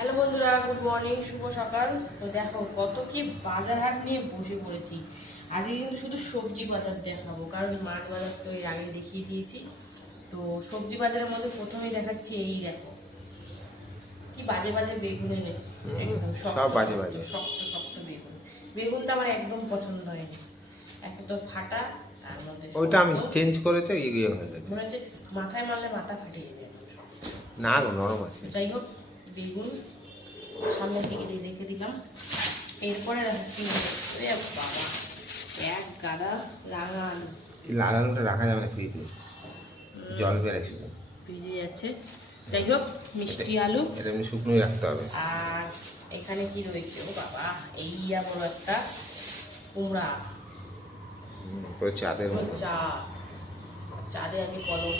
Hello বন্ধুরা good morning শুভ সকাল। তো দেখো কত কি বাজার হাট নিয়ে বসে পড়েছি। আজকে কিন্তু শুধু সবজি বাজার দেখাবো কারণ মাছ বাজার তো এর আগে দেখিয়ে দিয়েছি। তো সবজি বাজারের মধ্যে প্রথমেই দেখাচ্ছি এই দেখো কি বাজে বাজে বেগুন এনেছে একদম সব বাজে বাজে। শক্ত শক্ত বেগুন। বেগুনটা আমার একদম পছন্দ হয়নি। একটা তো ফাটা তার মধ্যে ওইটা আমি চেঞ্জ করেছে ইয়ে হয়ে গেছে। মনে হচ্ছে মাথায় মারলে মাথা ফাটে যাবে না গো নরম আছে। যাই হোক বেগুন সামনের দিকে দিয়ে রেখে দিলাম। এরপরে বাবা এক গাদা রাঙা আলু লাল আলুটা রাখা যাবে না ফ্রিজে। জল বেড়ে শুধু ভিজে যাচ্ছে। যাই হোক মিষ্টি আলু। এটা এমনি শুকনোই রাখতে হবে। আর এখানে কি রয়েছে? ও বাবা এই বড় একটা কুমড়া। পুরো চাঁদের মতো। চাঁদ। চাঁদে আমি কলম।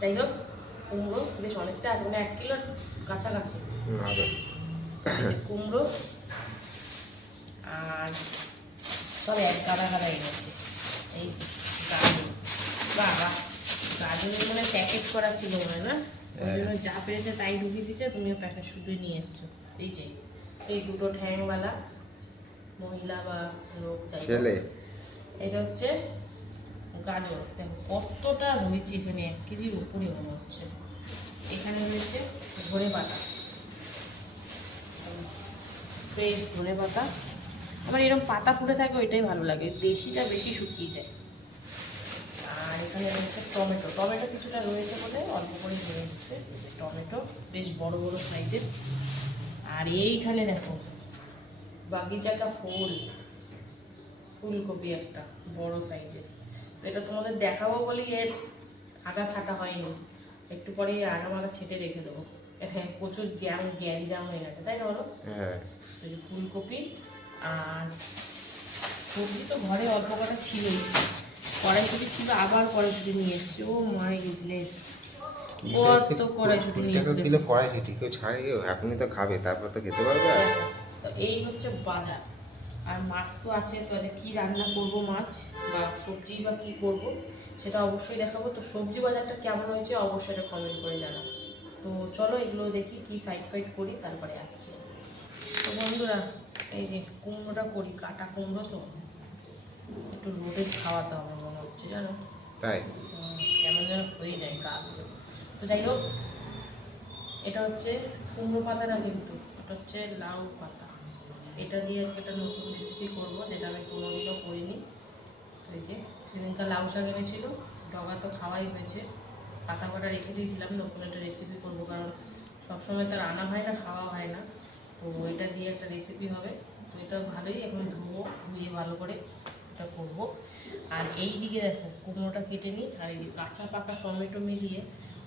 যাই হোক কুমড়ো বেশ অনেকটা আছে মানে এক কিলোর কাছাকাছি। এই কুমড়ো আর সব এক গাদা গাদা এনেছে এই গাজর। বাবা গাজরের মানে প্যাকেট করা ছিল মনে না? হ্যাঁ। যা পেরেছে তাই ঢুকিয়ে দিচ্ছে তুমিও প্যাকেট শুধুই নিয়ে এসছো। এই যে সেই দুটো ঠ্যাংওয়ালা মহিলা বা লোক ছেলে? এটা হচ্ছে গাজর। দেখো কতটা রয়েছে এখানে এক কেজির উপরে মনে হচ্ছে। এখানে রয়েছে ধনে পাতা। ফ্রেশ ধনে পাতা। আমার এরকম পাতা ফুটে থাকে, ওইটাই ভালো লাগে। দেশিটা বেশি শুকিয়ে যায়। আর এখানে রয়েছে টমেটো। টমেটো কিছুটা রয়েছে বলে অল্প করে ধরে এসছে টমেটো, বেশ বড় বড় সাইজের। আর এইখানে দেখো বাগিচাটা ফুল। ফুলকপি একটা, বড় সাইজের। এটা তোমাদের দেখাবো বলি এর আগা ছাটা হয়নি। একটু পরে আগা মাগা ছেটে রেখে দেবো। হ্যাঁ প্রচুর জ্যাম গ্যান জ্যাম হয়ে গেছে তাই না বলো? হ্যাঁ। ফুলকপি আর সবজি তো ঘরে অল্প কটা ছিলই। কড়াইশুটি ছিল আবার কড়াইশুটি নিয়ে এসেছি। Oh my goodness. কত কড়াইশুটি নিয়ে এসেছি। কিলো কড়াইশুটি কেউ ছাড়ে এখনই তো খাবে তারপর তো খেতে পারবে। আর দেখো, এই হচ্ছে বাজার। আর মাছ তো আছে তো আজ কি রান্না করব মাছ? বা সবজি বা কি করব? সেটা অবশ্যই দেখাবো। তো সবজি বাজারটা কেমন হয়েছে অবশ্যই এটা কমেন্ট করে জানাব তো চলো এগুলো দেখি কি সাইড ফাইড করি তারপরে আসছি। তো বন্ধুরা এই যে কুমড়োটা করি কাটা কুমড়ো তো। একটু রোদে খাওয়াতে হবে মনে হচ্ছে জানো? তাই? কেমন যেন হয়ে যায় গাগুলো। তো যাই হোক এটা হচ্ছে কুমড়ো পাতা না কিন্তু এটা হচ্ছে লাউ পাতা। এটা দিয়ে আজকে একটা নতুন রেসিপি করব, যেটা আমি কোনোদিনও করিনি। এই যে, সেদিনকার লাউ শাক এনেছিল, ডগা তো খাওয়াই হয়েছে। পাতা কটা রেখে দিয়েছিলাম, নতুন একটা রেসিপি করব, কারণ সবসময় তো রান্না হয় না, খাওয়া হয় না। তো এটা দিয়ে একটা রেসিপি হবে। তো এটা ভালোই এখন ধুবো, ধুয়ে ভালো করে এটা করব। আর এই দিকে দেখো, কুমড়োটা কেটে নিই, আর এই কাঁচা পাকা টমেটো মিলিয়ে,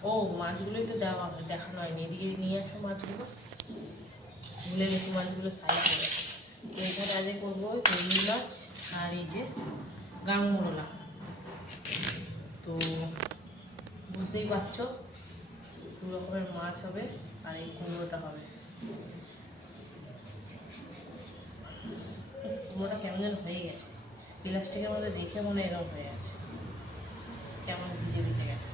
ও, মাছগুলোই তো দেওয়া দেখানো হয়নি। এদিকে নিয়ে আসো মাছগুলো। ভুলে গেছি মাছগুলো সাইজ করে এখানে আজকে করব রুই মাছ আর এই যে গাংমোলা তো বুঝতেই পারছ দু রকমের মাছ হবে আর এই কুমড়োটা হবে। কুমড়োটা কেমন যেন হয়ে গেছে। প্লাস্টিকের মধ্যে রেখে মনে হয় এরকম হয়ে গেছে। কেমন ভিজে ভিজে গেছে।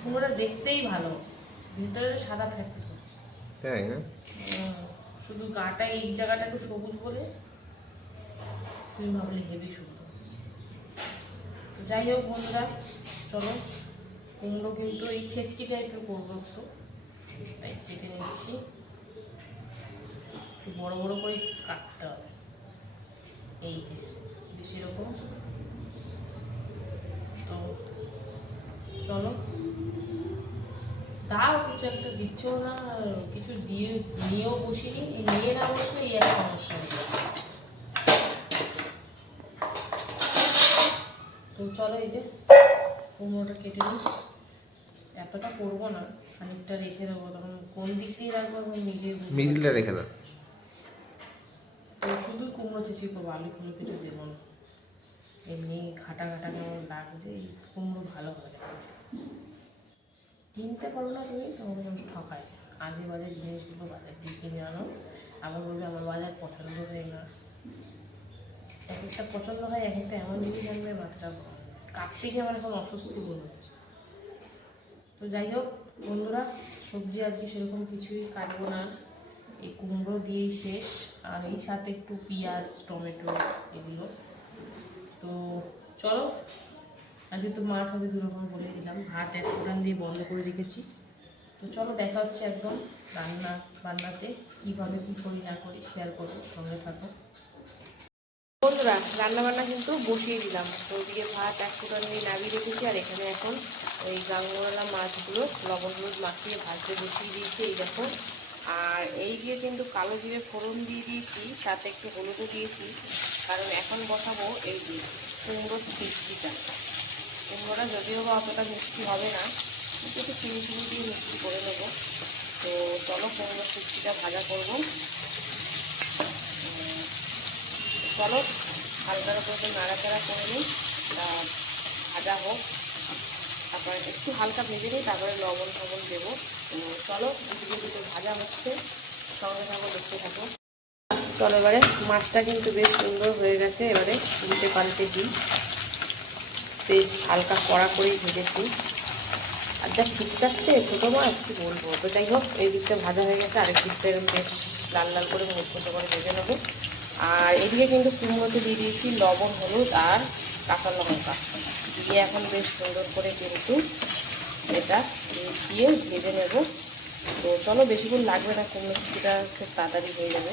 কুমড়োটা দেখতেই ভালো। ভিতরে তো সাদা ফ্যাট করছে। তাই না? শুধু গাটা, এই জায়গাটা একটু সবুজ বলে তুমি ভাবলে হেভি সুন্দর তো যাই হোক বন্ধুরা, চলো, কুমড়ো কিন্তু এই ছেচকি টাইপের করব একটু তাই কেটে নিচ্ছি। একটু বড় বড় করে কাটতে হবে। এই যে, বেশি রকম তো চলো তাও কিছু একটা দিচ্ছ না কিছু দিয়ে নিয়েও বসিনি নিয়ে না বসলে এই একটা সমস্যা হয়ে তো চলো এই যে কুমড়োটা কেটে নিই। এতটা করব না খানিকটা রেখে দেবো তখন কোন দিক দিয়ে রাখব আমি নিজে মিডিলটা রেখে দাও। তো শুধু কুমড়ো চেঁচি করব আলু ফুলু কিছু দেবো না। এমনি ঘাটা ঘাটা কেমন লাগছে এই কুমড়ো ভালো হবে কিনতে পারো না তুমি তোমাকে আমি ঠকাই কাজে বাজে জিনিসগুলো বাজার দিয়ে কিনে আনো। আবার বলবে আমার বাজার পছন্দ হয় না। এক একটা পছন্দ হয়, এক একটা এমন জিনিস আনবে কাটতে গিয়ে আমার এখন অস্বস্তি বোধ হচ্ছে। তো যাই হোক, বন্ধুরা, সবজি আজকে সেরকম কিছুই কাটবো না। এই কুমড়ো দিয়েই শেষ। আর এই সাথে একটু পেঁয়াজ, টমেটো, এগুলো। তো চলো আজকে তো মাছ হবে দুরকম বলে দিলাম। ভাত এক ফোড়ন দিয়ে বন্ধ করে রেখেছি। তো চলো দেখা হচ্ছে একদম রান্না বান্নাতে কীভাবে, কী করি, না করি শেয়ার করব, সঙ্গে থাকো। বন্ধুরা রান্না বান্না কিন্তু বসিয়ে দিলাম। তো ওইদিকে ভাত এক ফোড়ন দিয়ে নামিয়ে রেখেছি, আর এখানে এখন ওই গাঙ্গোলা মাছগুলো, লবণ হলুদ মাখিয়ে ভাজতে বসিয়ে দিয়েছি, এই দেখো। আর এই দিয়ে কিন্তু কালো জিরে ফোড়ন দিয়ে দিয়েছি, সাথে একটু হলুদও দিয়েছি, কারণ এখন বসাবো এই কুমড়োর মিষ্টিটা কুমড়োটা যদিও বা অতটা মিষ্টি হবে না, কিন্তু একটু চিনি চিনি দিয়ে মিষ্টি করে নেব। তো চলো কুমড়োর মিষ্টিটা ভাজা করব। চলো হালকা করে একটু নাড়াচাড়া করে নিই, তা ভাজা হোক। তারপরে একটু হালকা ভেজে নিই, তারপরে লবণ টবণ দেবো। তো চলো দুটো দুটো ভাজা হচ্ছে, সঙ্গে থাকো দেখতে থাকো চলো এবারে মাছটা কিন্তু বেশ সুন্দর হয়ে গেছে, এবারে উল্টে পাল্টে দিই। বেশ হালকা কড়া করেই ভেজেছি। আর যা ছিটকাচ্ছে, ছোটো মাছ কি বলব। তো যাই হোক, এই দিকটা ভাজা হয়ে গেছে, আরেক দিকটা এরকম বেশ লাল লাল করে মুচমুচো করে ভেজে নেব। আর এদিকে কিন্তু কুমড়োতে দিয়ে দিয়েছি লবণ, হলুদ আর কাঁচা লঙ্কা। দিয়ে এখন বেশ সুন্দর করে কিন্তু এটা মিশিয়ে ভেজে নেব। তো চলো, বেশিক্ষণ লাগবে না, কুমড়ো খিচুড়িটা খুব তাড়াতাড়ি হয়ে যাবে।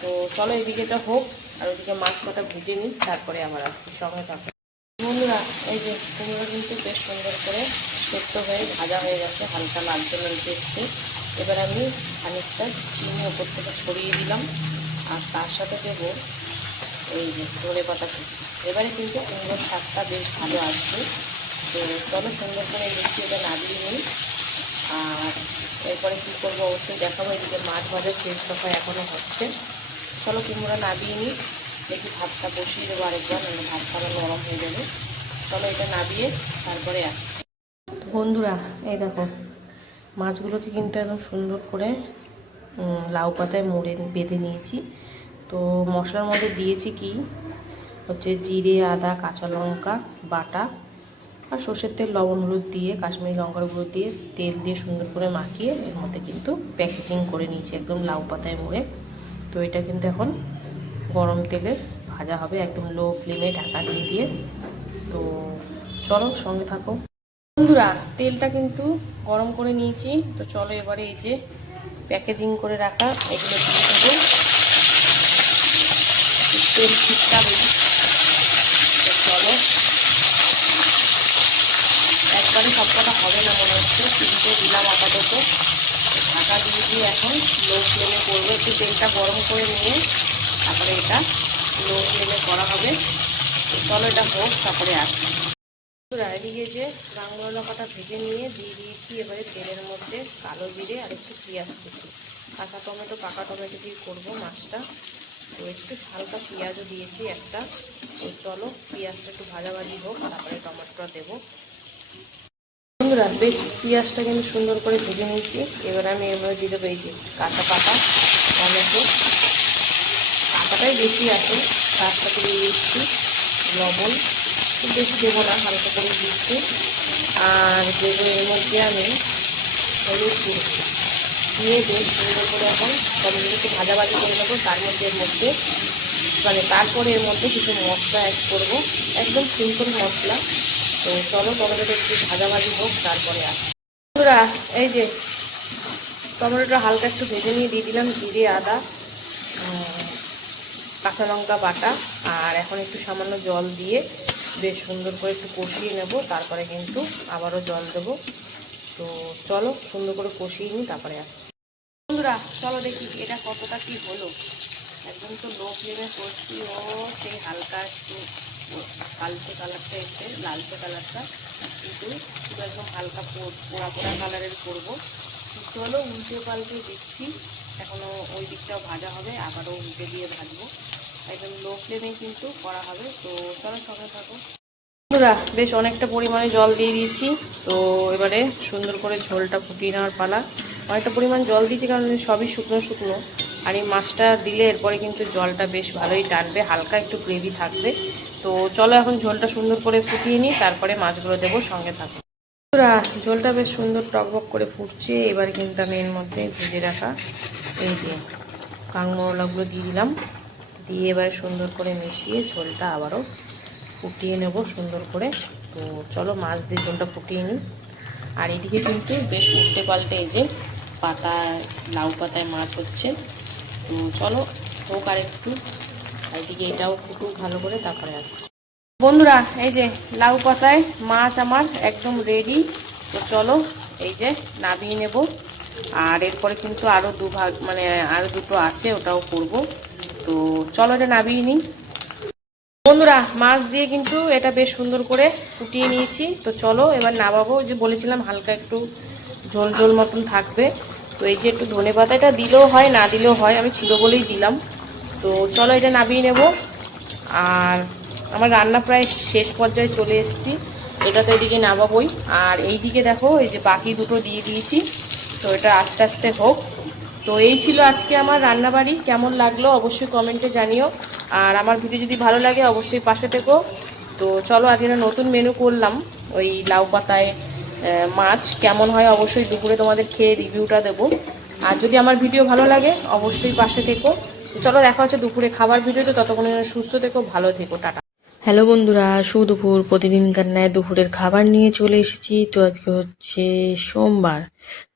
তো চলো এদিকে এটা হোক, আর ওদিকে মাছ কটা ভেজে নিই, তারপরে আবার আসছি, সঙ্গে থাকো। বন্ধুরা, এই যে কুমড়ো কিন্তু বেশ সুন্দর করে সেদ্ধ হয়ে ভাজা হয়ে গেছে, হালকা লালচে লালচে এসছে। এবার আমি খানিকটা চিনি ওপর থেকে ছড়িয়ে দিলাম, আর তার সাথে দেবো এই যে ধনে পাতা কুচি। এবারে কিন্তু কুমড়োর স্বাদটা বেশ ভালো আসবে। তো চলো সুন্দর করে মিশিয়ে এটা নাড়িয়ে নিই। আর এরপরে কী করব অবশ্যই দেখাবো, এদিকে মাছ ভাজা শেষ কথা এখনও হচ্ছে। চলো কুমড়োটা নাবিয়ে নিই। দেখি ভাতটা বসিয়ে দেবো আরেকবার, নাহলে ভাতটা আবার নরম হয়ে যাবে। চলো এটা নাবিয়ে তারপরে আসছি। বন্ধুরা, এই দেখো, মাছগুলোকে কিন্তু একদম সুন্দর করে লাউ পাতায় মুড়ে, বেঁধে নিয়েছি। তো মশলার মধ্যে দিয়েছি কি? হচ্ছে জিরে, আদা, কাঁচা লঙ্কা, বাটা আর সর্ষের তেল, লবণ, হলুদ দিয়ে, কাশ্মীরি লঙ্কার গুঁড়ো দিয়ে তেল দিয়ে সুন্দর করে মাখিয়ে এর মধ্যে কিন্তু প্যাকেজিং করে নিয়েছি, একদম লাউ পাতায় মুড়ে। তো এটা কিন্তু এখন গরম তেলে ভাজা হবে, একদম লো ফ্লেমে ঢাকা দিয়ে দিয়ে। তো চলো সঙ্গে থাকো। বন্ধুরা, তেলটা কিন্তু গরম করে নিয়েছি। তো চলো এবারে এই যে প্যাকেজিং করে রাখা, এগুলো দিয়ে দেবো। তেল তো চলো। একবারে সবকটা হবে না মনে হচ্ছে। তিনটে দিলাম আপাতত। ঢাকা দিয়ে দিয়ে এখন লো ফ্লেমে করব। একটু তেলটা গরম করে নিয়ে তারপরে এটা লো ফ্লেমে করা হবে। চলো এটা হোক, তারপরে আসি। এদিকে যে গাঙ্গুলো লঙ্কাটা ভেজে নিয়ে দিয়ে দিয়েছি, এবারে তেলের মধ্যে কালো জিরে আর একটু পেঁয়াজ কুচি। কাঁচা টমেটো, পাকা টমেটো দিয়ে করব মাছটা। তো একটু হালকা পেঁয়াজও দিয়েছি একটা। তো চলো পেঁয়াজটা একটু ভাজাভাজি হোক, তারপরে টমেটোটা দেবো। বন্ধুরা, বেশ পেঁয়াজটা কিন্তু সুন্দর করে ভেজে নিয়েছি। এবার আমি দেবো এই যে কাঁচা পাতা, টমেটো। পাতাটাই বেশি আছে। সাথে দিয়ে দিচ্ছি লবণ। খুব বেশি দেবো না, হালকা করে দিচ্ছি। আর দেবো এর মধ্যে আমি হলুদ দিয়ে বেশ সুন্দর করে এখন সবগুলোকে ভাজাভাজি করে নেব। তার মধ্যে এর মধ্যে মানে তারপরে এর মধ্যে কিছু মশলা অ্যাড করব। একদম সিম্পল মশলা। তো চলো, টমেটোটা একটু ভাজাভাজি হোক, তারপরে বন্ধুরা, এই যে টমেটোটা হালকা একটু ভেজে নিয়ে দিয়ে দিলাম, জিরে, আদা। কাঁচা লঙ্কা বাটা আর এখন একটু সামান্য জল দিয়ে বেশ সুন্দর করে একটু কষিয়ে নেব। তারপরে কিন্তু আবারও জল দেব। তো চলো সুন্দর করে কষিয়ে নিই, তারপরে আসছি। বন্ধুরা, চলো দেখি এটা কতটা কি হলো। একদম তো লো ফ্লেমে করছি। ও, সেই হালকা একটু কালচে কালারটা এসে লালচে কালারটা। কিন্তু একদম হালকা পোড়া পোড়া কালারের করব। চলো উল্টে পাল্টে দেখছি। এখনও ওই দিকটাও ভাজা হবে, আবারও উল্টে দিয়ে ভাজবো। একদম লো ফ্লেমে কিন্তু করা হবে। তো চলো সঙ্গে থাকো। বন্ধুরা বেশ অনেকটা পরিমাণে জল দিয়ে দিয়েছি। তো এবারে সুন্দর করে ঝোলটা ফুটিয়ে নেওয়ার পালা। অনেকটা পরিমাণ জল দিয়েছি কারণ সবই শুকনো শুকনো। আর এই মাছটা দিলে এরপরে কিন্তু জলটা বেশ ভালোই টানবে হালকা একটু গ্রেভি থাকবে। তো চলো এখন ঝোলটা সুন্দর করে ফুটিয়ে নিই তারপরে মাছগুলো দেবো সঙ্গে থাকো। বন্ধুরা, ঝোলটা বেশ সুন্দর টকবক করে ফুটছে। এবার কিন্তু আমি এর মধ্যে ভেজে রাখা এই যে কাঁকমরলাগুলো দিয়ে দিলাম। দিয়ে এবার সুন্দর করে মিশিয়ে ঝোলটা আবারও ফুটিয়ে নেব সুন্দর করে। তো চলো মাছ দিয়ে ঝোলটা ফুটিয়ে নিই। আর এদিকে কিন্তু বেশ উল্টে পাল্টে এই যে পাতায়, লাউ পাতায় মাছ হচ্ছে। তো চলো হোক আর একটু। এদিকে এটাও ফুটুক ভালো করে, তারপরে আসছি। বন্ধুরা, এই যে লাউ পাতায় মাছ আমার একদম রেডি তো চলো এই যে নামিয়ে নেব। আর এরপরে কিন্তু আরও দুভাগ মানে আরও দুটো আছে, ওটাও করব। তো চলো এটা নামিয়ে নিই। বন্ধুরা, মাছ দিয়ে কিন্তু এটা বেশ সুন্দর করে ফুটিয়ে নিয়েছি। তো চলো এবার নামাবো। যে বলেছিলাম, হালকা একটু ঝোল ঝোল মতন থাকবে। তো এই যে একটু ধনে পাতাটা দিলেও হয়, না দিলেও হয়, আমি ছিল বলেই দিলাম। তো চলো এটা নামিয়ে নেব। আর আমার রান্না প্রায় শেষ পর্যায়ে চলে এসেছি। এটা তো এদিকে নামাবোই। আর এই দিকে দেখো, এই যে বাকি দুটো দিয়ে দিয়েছি। তো এটা আস্তে আস্তে হোক। তো এই ছিল আজকে আমার রান্নাবাড়ি। কেমন লাগল অবশ্যই কমেন্টে জানিও। আর আমার ভিডিও যদি ভালো লাগে অবশ্যই পাশে থেকো। তো চলো আজকে একটা নতুন মেনু করলাম, ওই লাউ পাতায় মাছ। কেমন হয় অবশ্যই দুপুরে তোমাদের খেয়ে রিভিউটা দেবো। আর যদি আমার ভিডিও ভালো লাগে অবশ্যই পাশে থেকো। চলো দেখা হচ্ছে দুপুরে খাবার ভিডিওতে। ততক্ষণ সুস্থ থেকো, ভালো থেকো, টাটা। হ্যালো বন্ধুরা সুদুপুর প্রতিদিনকার ন্যায় দুপুরের খাবার নিয়ে চলে এসেছি। তো আজকে হচ্ছে সোমবার।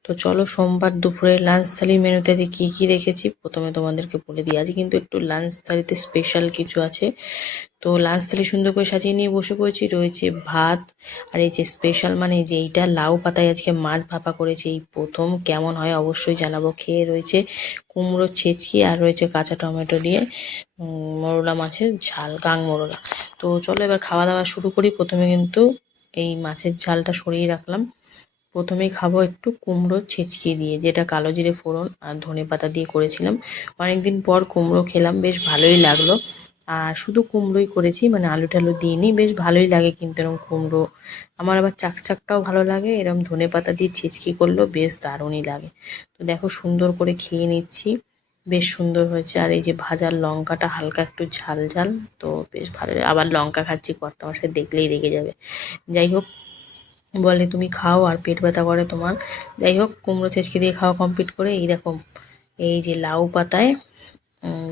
তো চলো সোমবার দুপুরে লাঞ্চ থালির মেনুতে আজকে কী কী রেখেছি প্রথমে তোমাদেরকে বলে দিই, আজকে কিন্তু একটু লাঞ্চ থালিতে স্পেশাল কিছু আছে। তো লাঞ্চ থালি সুন্দর করে সাজিয়ে নিয়ে বসে পড়েছি, রয়েছে ভাত, আর এই যে স্পেশাল মানে যে এইটা লাউ পাতায় আজকে মাছ ভাপা করেছে। এই প্রথম কেমন হয় অবশ্যই জানাব। খেয়ে রয়েছে কুমড়ো, ছেচকি, আর রয়েছে কাঁচা টমেটো দিয়ে মরলা মাছের ঝাল, গাং মরলা। তো চলো এবার খাওয়া দাওয়া শুরু করি। প্রথমে কিন্তু এই মাছের ঝালটা সরিয়ে রাখলাম। প্রথমেই খাব একটু কুমড়ো ছেঁচকি দিয়ে, যেটা কালো জিরে ফোড়ন আর ধনে পাতা দিয়ে করেছিলাম। অনেকদিন পর কুমড়ো খেলাম, বেশ ভালোই লাগল। আর শুধু কুমড়োই করেছি মানে আলু টালু দিইনি, বেশ ভালোই লাগে কিন্তু এরকম কুমড়ো। আমার আবার চাকচাকটাও ভালো লাগে এরকম ধনে পাতা দিয়ে ছেঁচকি করলেও বেশ দারুণই লাগে। তো দেখো সুন্দর করে খেয়ে নিচ্ছি, বেশ সুন্দর হয়েছে। আর এই যে ভাজার লঙ্কাটা হালকা একটু ঝাল ঝাল, তো বেশ ভালো আবার লঙ্কা খাচ্ছি, কর্তা মশাই দেখলেই রেগে যাবে। যাই হোক বলে, তুমি খাও আর পেট ব্যথা করে তোমার। যাই হোক, কুমড়ো ছেঁচকে দিয়ে খাওয়া কমপ্লিট করে এই রকম এই যে লাউ পাতায়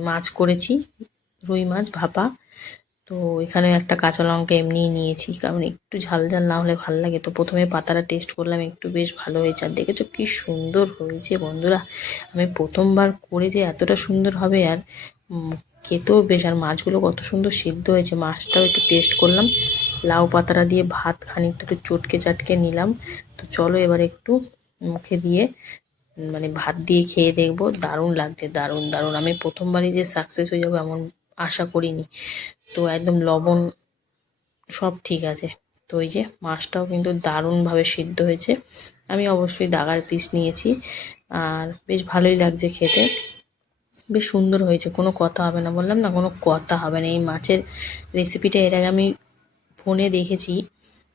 মাছ করেছি, রুই মাছ ভাপা। তো এখানে একটা কাঁচা লঙ্কা এমনিই নিয়েছি, কারণ একটু ঝাল ঝাল না হলে ভালো লাগে। তো প্রথমে পাতাটা টেস্ট করলাম, একটু বেশ ভালো হয়েছে। আর দেখেছ কি সুন্দর হয়েছে বন্ধুরা? আমি প্রথমবার করে যে এতটা সুন্দর হবে, আর খেতেও বেশ। আর মাছগুলো কত সুন্দর সিদ্ধ হয়েছে, মাছটাও একটু টেস্ট করলাম। লাউ পাতাটা দিয়ে ভাত খানিকটা একটু চটকে চাটকে নিলাম। তো চলো এবার একটু মুখে দিয়ে মানে ভাত দিয়ে খেয়ে দেখব। দারুণ লাগছে, দারুণ দারুণ। আমি প্রথমবারই যে সাকসেস হয়ে যাব এমন আশা করিনি। তো একদম লবণ সব ঠিক আছে। তো ওই যে মাছটাও কিন্তু দারুণভাবে সিদ্ধ হয়েছে। আমি অবশ্যই দাগার পিস নিয়েছি। আর বেশ ভালোই লাগছে খেতে। বেশ সুন্দর হয়েছে। কোনো কথা হবে না, বললাম না কোনো কথা হবে না। এই মাছের রেসিপিটা এর আগে আমি ফোনে দেখেছি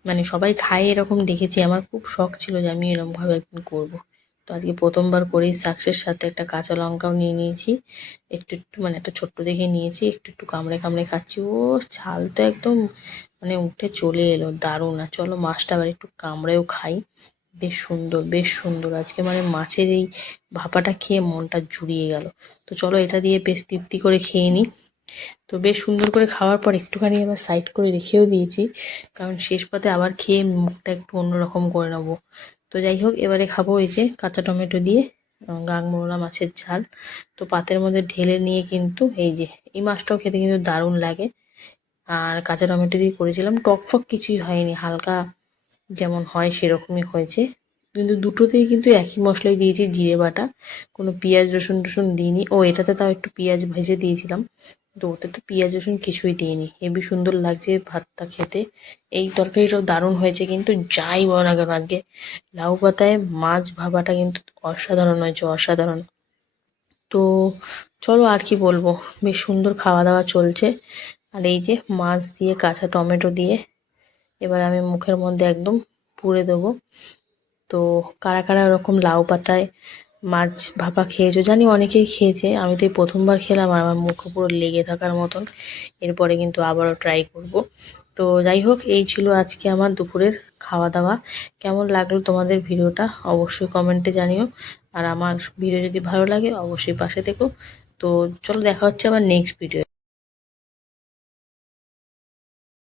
মানে সবাই খায় এরকম দেখেছি। আমার খুব শখ ছিল যে আমি এরকমভাবে একদিন করব। তো আজকে প্রথমবার করেই সাকসেস সাথে একটা কাঁচা লঙ্কাও নিয়ে নিয়েছি। একটু একটু মানে একটা ছোট্ট দেখে নিয়েছি, একটু একটু কামড়ে কামড়ে খাচ্ছি। ও ছাল তো একদম মানে উঠে চলে এলো, দারুণ। আর চলো মাছটা আবার একটু কামড়েও খাই। বেশ সুন্দর বেশ সুন্দর। আজকে মানে মাছের এই ভাপাটা খেয়ে মনটা জুড়িয়ে গেল। তো চলো এটা দিয়ে বেশ তৃপ্তি করে খেয়ে নিই তো বেশ সুন্দর করে খাওয়ার পর একটুখানি আবার সাইড করে রেখেও দিয়েছি। কারণ শেষ পাতে আবার খেয়ে মুখটা একটু অন্যরকম করে নেব। তো যাই হোক, এবারে খাব এই যে কাঁচা টমেটো দিয়ে গাংমোড়া মাছের ঝাল। তো পাতের মধ্যে ঢেলে নিয়ে কিন্তু এই যে, এই মাছটাও খেতে কিন্তু দারুণ লাগে। আর কাঁচা টমেটো দিয়ে করেছিলাম, টক ফক কিছুই হয়নি, হালকা যেমন হয় সেরকমই হয়েছে। কিন্তু দুটোতেই কিন্তু একই মশলাই দিয়েছি, জিরে বাটা। কোনো পেঁয়াজ রসুন টসুন দিইনি। ও, এটাতে তাও একটু পেঁয়াজ ভেজে দিয়েছিলাম। ওতে তো পেঁয়াজ, রসুন কিছুই দিইনি। হেবি সুন্দর লাগছে ভাতটা খেতে। এই তরকারিটাও দারুণ হয়েছে কিন্তু যাই বলো না কেন, আজকে লাউ পাতায় মাছ ভাবাটা কিন্তু অসাধারণ হয়েছে, অসাধারণ। তো চলো আর কি বলব, বেশ সুন্দর খাওয়া দাওয়া চলছে। আর এই যে মাছ দিয়ে, কাঁচা টমেটো দিয়ে, এবার আমি মুখের মধ্যে একদম পুড়ে দেবো। তো কারা কারা ওরকম লাউ পাতায় মাছ ভাপা খেয়েছো? জানি অনেকেই খেয়েছে। আমি তো এই প্রথমবার খেলাম আর আমার মুখ পুরো লেগে থাকার মতন। এরপরে কিন্তু আবারও ট্রাই করব। তো যাই হোক, এই ছিল আজকে আমার দুপুরের খাওয়া দাওয়া কেমন লাগল তোমাদের ভিডিওটা? অবশ্যই কমেন্টে জানিও। আর আমার ভিডিও যদি ভালো লাগে, অবশ্যই পাশে থেকো। তো চলো দেখা হচ্ছে আবার নেক্সট ভিডিও